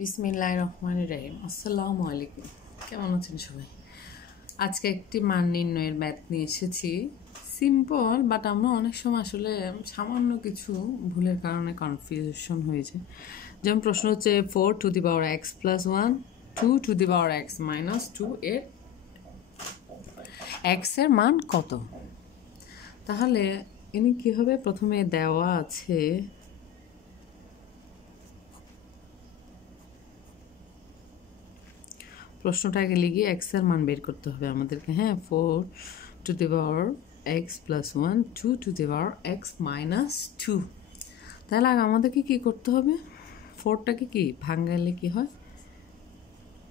বিসমিল্লাহির রহমানির রহিম। আসসালামু আলাইকুম। কেমন আছেন সবাই? আজকে একটি মান নির্ণয়ের ম্যাথ নিয়ে এসেছি। সিম্পল, বাট আমরা অনেক সময় আসলে সামান্য কিছু ভুলের কারণে কনফিউশন হয়ে যায়। যেমন প্রশ্ন হচ্ছে 4 to the power x plus 1 2 to the power x minus 2 এর এক্সের মান কত? তাহলে ইনি কী হবে? প্রথমে দেওয়া আছে প্রশ্নটাকে লিখে এক্স এর মান বের করতে হবে আমাদেরকে। হ্যাঁ, 4 to the power x plus 1 2 to the power x minus 2। তাহলে আগে আমাদেরকে কী করতে হবে? 4টাকে কি ভাঙালে কি হয়?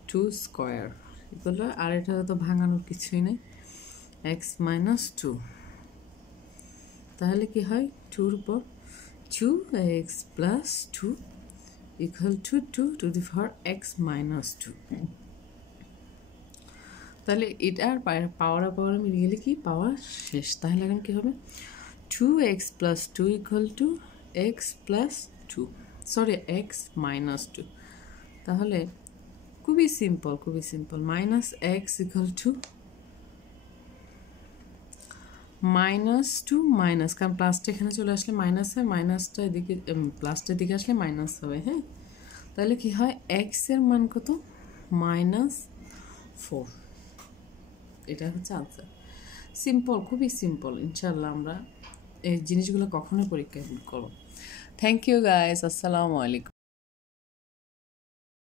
2 স্কোয়ার ইকুয়াল, আর এটা তো ভাঙানোর কিছুই নেই, এক্স মাইনাস 2। তাহলে কি হয়? 2-র উপর 2 x plus 2 equal to 2 to the power x minus 2। তাহলে এটার পাওয়ার মিলিয়ে গেলে কি পাওয়ার শেষ। তাহলে এখন কী হবে? 2x plus 2 equal to x plus 2, sorry x minus 2। তাহলে খুবই simple, minus x equal to minus 2 minus, কারণ প্লাসটা এখানে চলে আসলে মাইনাস হয়, মাইনাসটা এদিকে প্লাসটার দিকে আসলে মাইনাস হবে। হ্যাঁ, তাহলে কি হয়? এক্সের মান কত? -4। এটা হচ্ছে আনসার। সিম্পল, খুবই সিম্পল। ইনশাল্লাহ আমরা এই জিনিসগুলো কখনো পরীক্ষা করব। Thank you guys. আসসালামু আলাইকুম।